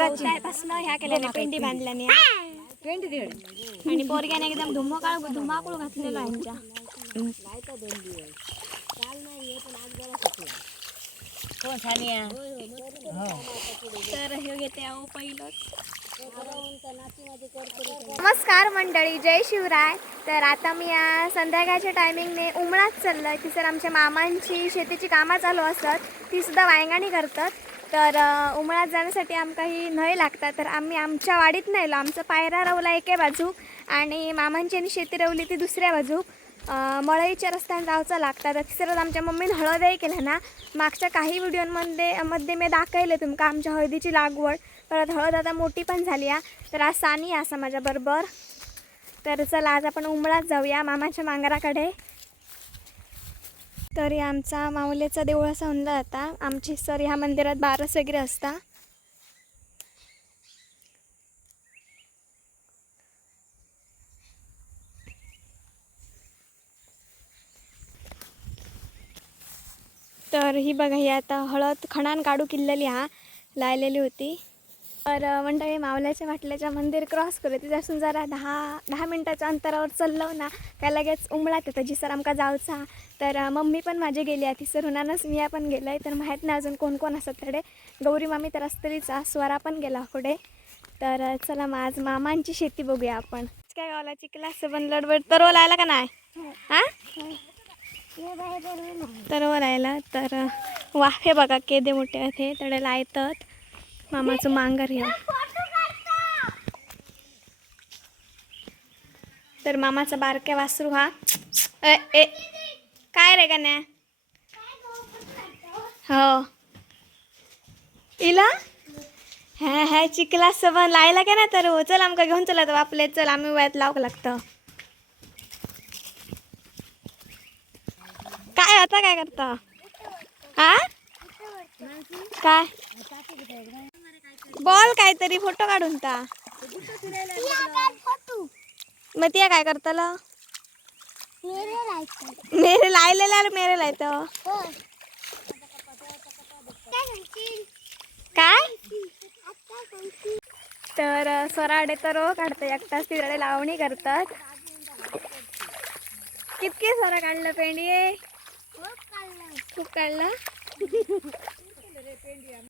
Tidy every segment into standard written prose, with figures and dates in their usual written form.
गवतापासून ह्या केल्याने पेंडी बांधल्याने आणि पोरग्याने एकदम धुमाकूळ घातलेलो यांच्या. तर हे घेते अहो पहिलंच. नमस्कार मंडळी, जय शिवराय. तर आता मी या संध्याकाळच्या टायमिंगने उमळात चाललोय. ती सर आमच्या मामांची शेतीची कामं चालू असतात, ती सुद्धा वांगाणी करतात. तर उमळात जाण्यासाठी आमका ही न्हय लागतात. तर आम्ही आमच्या वाडीत नेलो. आमचा पायरा रवला एके बाजू आणि मामांची शेती रवली ती दुसऱ्या बाजू. मळईच्या रस्त्याने जावचा लागतात. तर तिसरं आमच्या मम्मीने हळदही केलं ना. मागच्या काही व्हिडिओमध्ये मी दाखवले तुमका आमच्या हळदीची लागवड. परत हळद आता मोठी पण झाली आहे. तर आज सानी असा माझ्याबरोबर. तर चला आज आपण उमळात जाऊया मामाच्या मांगराकडे. तर आमचा माऊलीचा देऊळ असा म्हणला जाता. आमची सर ह्या मंदिरात बारस वगैरे असता. तर ही बघा, ही आता हळद खणान काढू किल्लेली लायलेली होती. तर मंडळी मावल्याच्या वाटल्याच्या मंदिर क्रॉस करू तिथून जरा 10 मिनटाच्या अंतरावर चाललो ना त्या लगेच उमळात येतं. जी सर आमका जाऊचा. तर मम्मी पण माझी गेली आहे, ती सर हुनानच मी पण गेलं आहे. तर माहीत नाही अजून कोण कोण असत तडे. गौरी मामी तर असतलीचा, स्वरा पण गेला पुढे. तर चला मग आज मामांची शेती बघूया आपण. काय गावला चिखलास पण लडबड तरव लायला का नाही? हां तरव लायला. तर वाफे बघा केदे मोठे आहेत तडे लायतात. मामाचं मांगर ह्या. तर मामाचा बारक्या वासरू हा. ए काय रे गण्या? हो इला ह्या चिखला सबन लायला का नाही. तर हो चल आमका घेऊन चला तर आपले. चल आम्ही वयात लावक लागतं. काय आता काय करता? हा काय बॉल काहीतरी फोटो काढून ता. मग ती काय करताला? मेरे लायलेला मेरे लायत काय. तर स्वराडे तर काढतं एकटाच तिकडे लावणी करतात. कितके स्वरा काढलं पेंडी? खूप काढलं.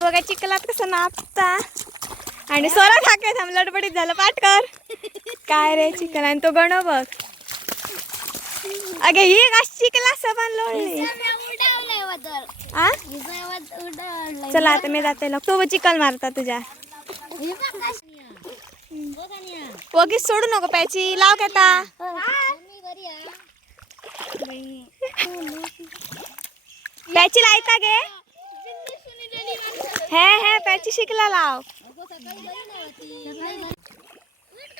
बघा चिखलात कसं नाचता. आणि स्वरा टाकाय थांब लडबडीत झालं पाठ कर. काय रे चिखल आणि तो गण बघ. अगे ही चिखला सबन लोळली. चला आता मी जाते. तो चिखल मारता तुझ्या वगीच सोडू नको. प्याची लाव घेता. प्याची लायता गे. हे प्याची शिकला लाव.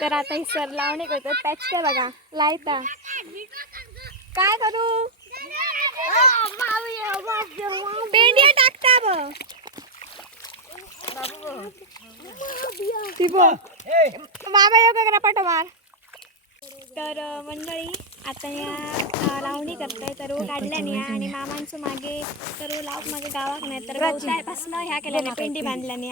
तर आता ही सर लावणी करतात. पॅच काय बघा लायता. काय करू पेंडिया टाकता ब बाबा योगा करा पाठ मार. तर मंडळी आता या लावणी करताय. तर काढल्याने आणि मामांचं मागे तर लाव मागे गावाक नाही. तर गवतापासून ह्या केल्याने पेंडी बांधल्याने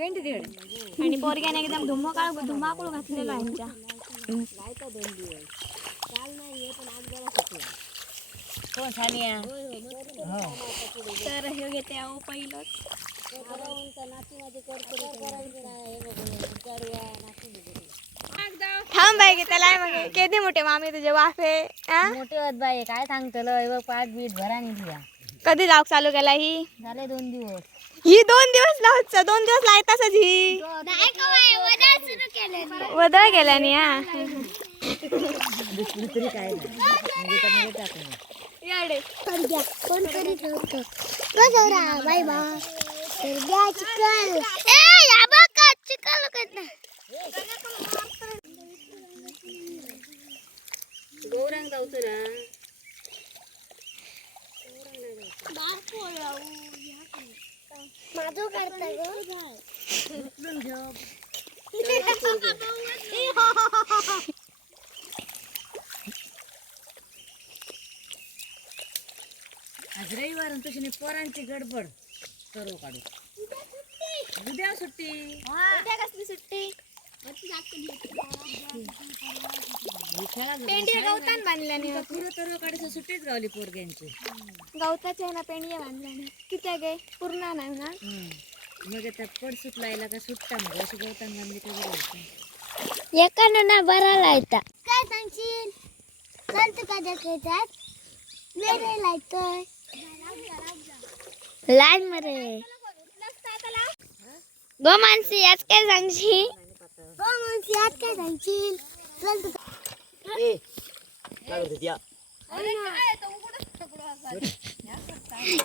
आणि पोरग्याने एकदम धुमाकूळ घातलेलो यांच्या. तर हे घेते अहो पहिलंच. थांब बाई गे त्याला मग केदी मोठे मामी तुझे वाफे मोठे होत बाई. काय सांगतलं पाठ बीट भरानी दिया. कधी लावक चालू केला ही? झाले 2 दिवस. ही 2 दिवस लावच. 2 दिवस लायतासच ही वदळ गेल्याने. दुसरी काय नाही याडे कोण करीत होतं बाय बाय. चिकल चिकल गौरांग जाऊचं ना. माझं करता आज रविवार तशी पोरांची गडबड. सर्व काढू उद्या सुट्टी उद्या कसली सुट्टी पेंडी गवतान बांधल्याने पुरं तर काढायचं सुट्टीच गावली पोरग्यांची गवताच्या ह्याला पेंडी बांधल्याने किती गे पूर्ण नाही ना मग आता पड सुटलायला का सुट्टा मग अशी गवतान बांधली का बरं एकानं ना बरा लायता काय सांगशील संत का दाखवतात मेरे लायतोय लाईन मरे गो मानसी आज काय सांगशील गो मानसी आज काय सांगशील संत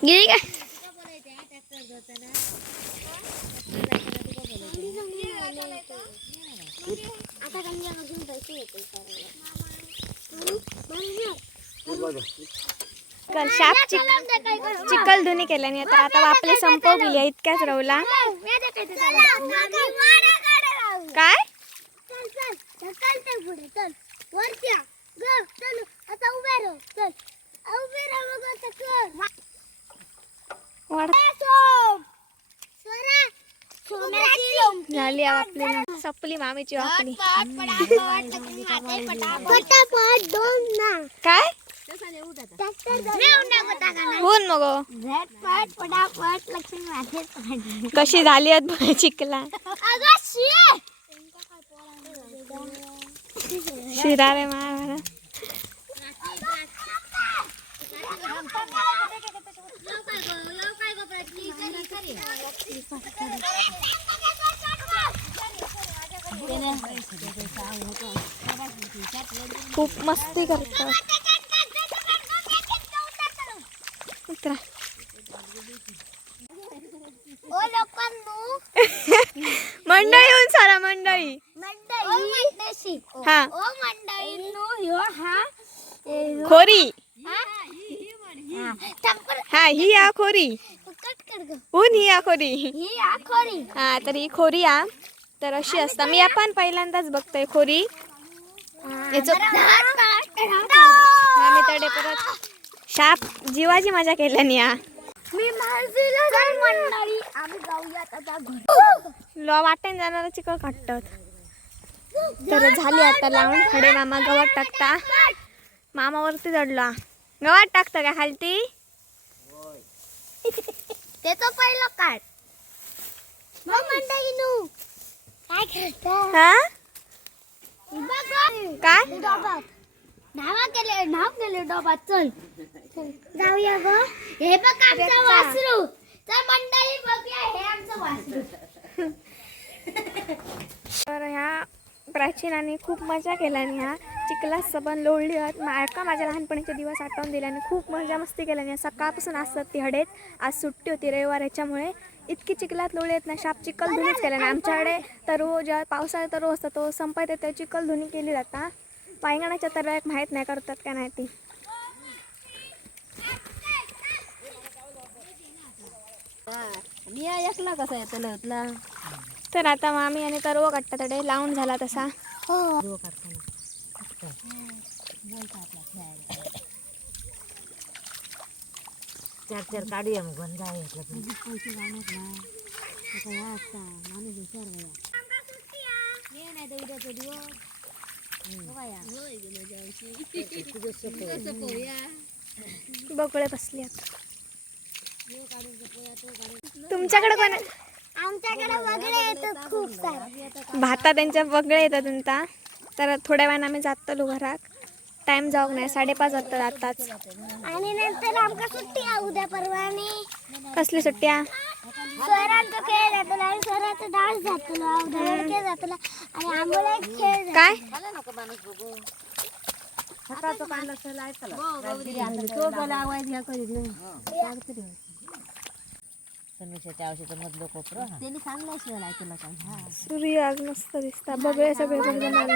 गिरी का आता कन्या घेऊन पैसे येते शाप चिकल धुनी केल्याने तर आता आपले संपव गेली इतक्याच रवला काय पुढे चल वरच्या ग चल आता उभे राह चल उभे राह मग आता कर झाली आपली सपली मामीची वाकली पटापट दोन ना काय होऊन मग झटपट पटापट लक्ष्मी माते कशी झाली आहेत चिकला शिरारे मार खूप मस्ती करतात उतरा ओ लोकांनो मंडळी होऊन सारा मंडळी मंडळी हा ओ मंडळींनो ह्यो हा खोरी टंपर हा ही आ खोरी कट कर ग ऊन ही आ खोरी ही आखोरी हा तर ही खोरी आ तर अशी असता मी आपण पहिल्यांदाच बघतोय खोरी याचं मामी तडे परत शाप जीवाची मजा केल्यानी आ मी माझीला जाईल मंडळी आम्ही जाऊयात आता घरी लो वाटेन जाणारा चिकल काढतात तर झाली आता लावून खडे मामा गवत टाकता मामावरती चढला गवत टाकता का खालती त्याचं पहिलं काढ मग मंडळींनो काय करता हा बघ काय डोबात नाव गेले डोबात चल जाऊया ग हे बघ आमचं वासरू तर मंडळी बघूया हे आमचं वासरू तर ह्या प्राचीनाने खूप मजा केल्याने ह्या चिखलात सबन लोळली आहेत माका माझ्या लहानपणीचे दिवस आठवून दिल्याने खूप मजा मस्ती केल्याने सकाळपासून असतात ती हडेत आज सुट्टी होती रविवार याच्यामुळे इतकी चिखलात लोळली आहेत ना शाप चिखल धुनीच केल्याने आमच्याकडे तरू जेव्हा पावसाळ्यात तरू असतो तो संपत येतो चिखल धुनी केली जाता वांगणाच्या तर एक माहीत नाही करतात का नाही ती मी एकला कसा येतो लवतला तर आता मामी आणि तरव काढता तडे लावून झाला तसा हो चार चार काढूया मग बंद आहे बगळे बसली आता तुमच्याकडे कोण आमच्याकडे वगैरे येतात खूप सारे भाता त्यांच्या बगळे येतात तुमचा तर थोड्या वेळानं आम्ही जातलो घरात टाइम जाऊ नाही 5:30 वाजता आताच आणि नंतर आमका सुट्टी आहे उद्या परवानी कसली सुट्ट्या सरांचा खेळ जातला आणि सरांचा डान्स जातला उद्या लडके जातला आणि आम्हाला एक खेळ काय सकाळचं काढलं तर तो मला आवाज घ्या करीत नाही समीक्षाच्या औषध मधलं कोपरं त्यांनी सांगल्याशिवाय ऐकलं काय सूर्य आज मस्त दिसता बगळे सगळे एकदम आले.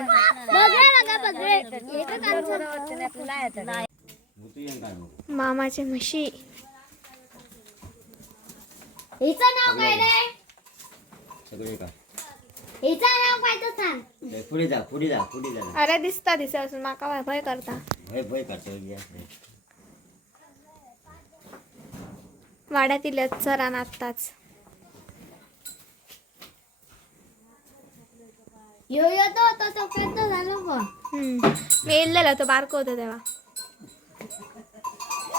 मामाचे म्हशी हिचं नाव काय रे सगळे का हिचं नाव काय तर सांग पुढे जा अरे दिसता दिसत माका भय करता भय काढतो वाड्यातील सरान आत्ताच यो येतो होता तो पेटो झालो पण मी येलेलो तो बारको होतो तेव्हा.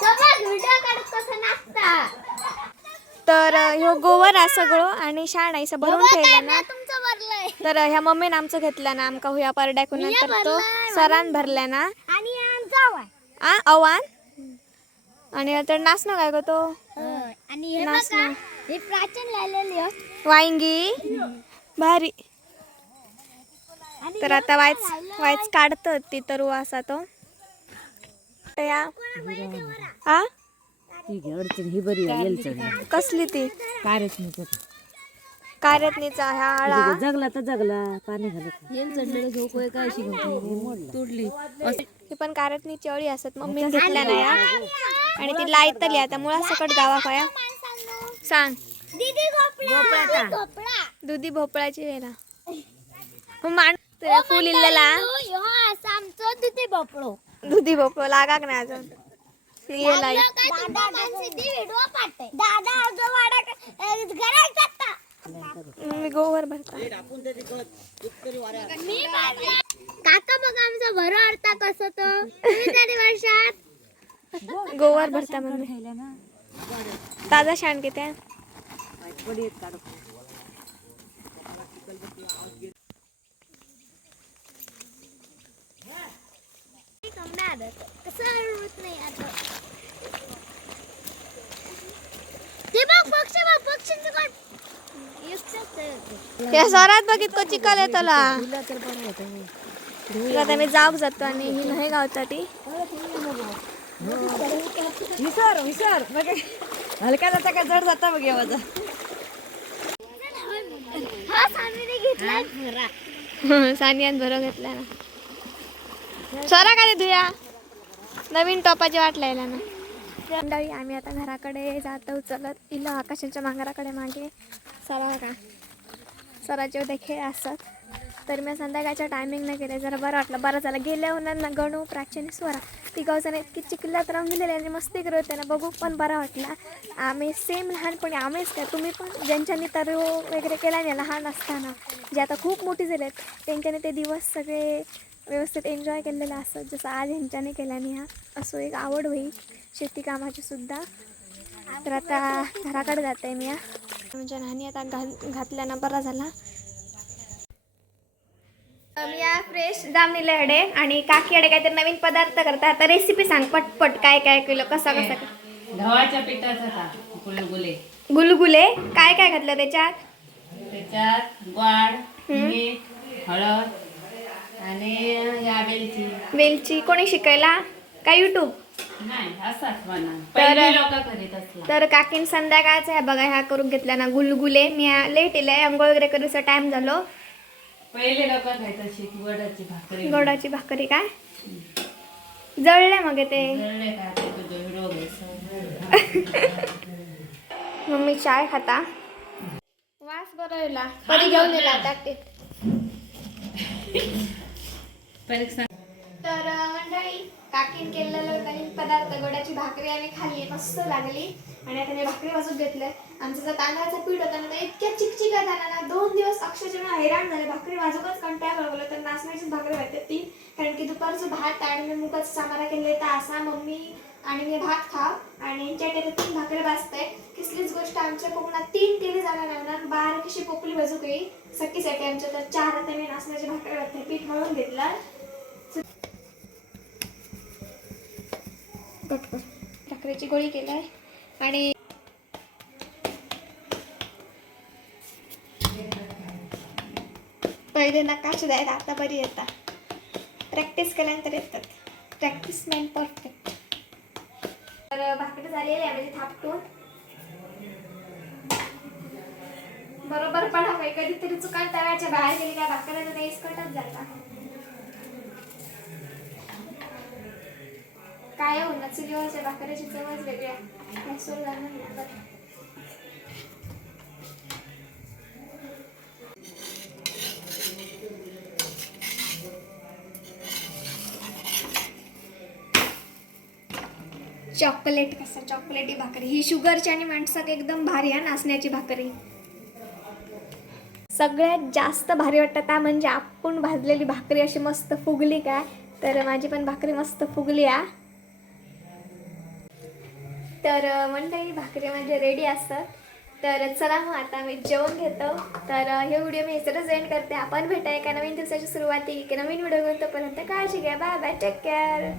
सगळं व्हिडिओ काढत कसं नाचता. तर ह्यो गोवर आहे सगळं आणि शाण आहे असं भरून ठेवलं ना. तुमचं भरलंय तर ह्या मम्मीनं आमचं घेतलं ना आमका हुया परड्याकून नंतर तो सरान भरला ना. आणि जाऊ अवान आणि नंतर नाचणं काय गं तो आणि हे नाचणं. बघा हे प्राचीन लावलेली वांगी भारी. तर आता वायच काढतात ती तर असा तो या हा ती घे अडचण ही बरी आहे येलचण कसली ती कार्यच नाही कार्यतनीचा ह्या आळा जगला तर जगला पाणी घालत येल चढलेलं झोप काय शिकून तोडली ही पण कार्यतनीची अळी असत मम्मी घेतल्या ना या आणि ती लायतली आता मुळा सकट गावा पाया सांग दीदी भोपळा दुधी भोपळाची वेला मान फुल इल्लेला आमचं दीदी भोपळो दुधी भोपळा लागाक नाही अजून गेला मी गोवर भरता काका बघ आमचा भरो अर्था कसं तो तरी वर्षात गोवर भरता मम्मी ताजा शाण किती कसं हळूच नाही आता ते बघ पक्षीचं कोण या स्वरात बघित को चिकल येतला आता मी जाग जातो आणि ही नाही गावता ती विसर हलका जाता का जड जाता बघ माझा हा सानीने घेतला सानियान बरं घेतला ना स्वरा का धुया नवीन टोपाची वाट लायला ना मंडळी आम्ही आता घराकडे जातो उचलत इलो आकाशाच्या मांगराकडे मागे सरा का सराचे उद्या खेळ असतात तर मी संध्याकाळच्या टायमिंग नाही केले जरा बरं वाटलं बरं झालं गेल्या उन्हांना गणू प्राची स्वरा ती गावचं इतकी चिखलात राहून गेलेली आणि मस्ती करत होते ना बघू पण बरा वाटला आम्ही सेम लहानपणी आम्हीच काय तुम्ही पण ज्यांच्यानी तर वगैरे केला नाही लहान असताना जे आता खूप मोठी झाले आहेत त्यांच्याने ते दिवस सगळे व्यवस्थित एन्जॉय केलेलं असतं जसं आज ह्यांच्याने केल्याने हा असो एक आवड होईल शेती कामाची सुद्धा तर आता घराकडे जाते आहे मी म्हणजे नानी आता घातल्यानं बरा झाला मी या फ्रेश जामणीला हडे आणि काकी हडे काहीतरी नवीन पदार्थ करता आता रेसिपी सांग पटपट काय काय किलो कसा गव्हाच्या पिठाचा गुलगुले गुलगुले काय काय घातलं त्याच्यात वाड मीठ हळद आणि या वेलची कोणी शिकायला काय युट्यूब तर काकीन संध्याकाळचं ह्या बघा ह्या करून घेतल्या ना गुलगुले मी लेट इलाय अंघोळ वगैरे करूचा टाइम झालो पहिले लोक खायची गोडाची भाकरी गोडाची भाकरी काय जळले मग ते मम्मी चाय खाता वास बरं परी घेऊन येला तर मंडळी काकीन केलेलं नवीन पदार्थ गोड्याची भाकरी आम्ही खाल्ली मस्त लागली आणि आता मी भाकरी भाजून घेतलंय आमचं जर तांदळाचं पीठ होतं ना इतक्या चिकचिकत आला ना 2 दिवस अक्षरशः हैराण झाले भाकरी भाजूकच कंटाळा कळवलं तर नाचण्याचीच भाकरी वाटते ती कारण की दुपारचं भात आणि मी मुगाचं सामारा केले तर असा मम्मी आणि मी भात खाव आणि यांच्याकडे 3 भाकरी भाजताय कसलीच गोष्ट आमच्या कोकणात 3 केली जाणार नाही ना 12 कशी पोपली भाजू काही सखीसाठी आमच्या तर 4 आता मी नाचण्याची भाकरी वाटते पीठ मळून घेतलं भाकरीची गोळी केलाय आणि पहिले नकाशे द्यायत आता बरी येतात प्रॅक्टिस केल्यानंतर येतात प्रॅक्टिस मॅन परफेक्ट तर भाकरी झालेली आहे म्हणजे थापटून बरोबर पडा काही कधीतरी चुकान तव्याच्या बाहेर गेली काय भाकऱ्याचा ते इसकटच जाता काय हो ना चुलीवरच्या भाकरीची चवच वेगळ्या गॅसवर जाणार नाही चॉकलेट कसं चॉकलेटी भाकरी ही शुगरची आणि माणसाक एकदम भारी आहे नाचण्याची भाकरी सगळ्यात जास्त भारी वाटतं त्या म्हणजे आपण भाजलेली भाकरी अशी मस्त फुगली काय. तर माझी पण भाकरी मस्त फुगली आहे. तर मंडळी भाकरी म्हणजे रेडी असतात. तर चला मग आता मी जेवण घेतो. तर हे व्हिडिओ मी इथेच एंड करते. आपण भेटाय एका नवीन दिवसाची सुरुवाती की नवीन व्हिडिओ घेऊन. तोपर्यंत काळजी घ्या. Bye bye, take care.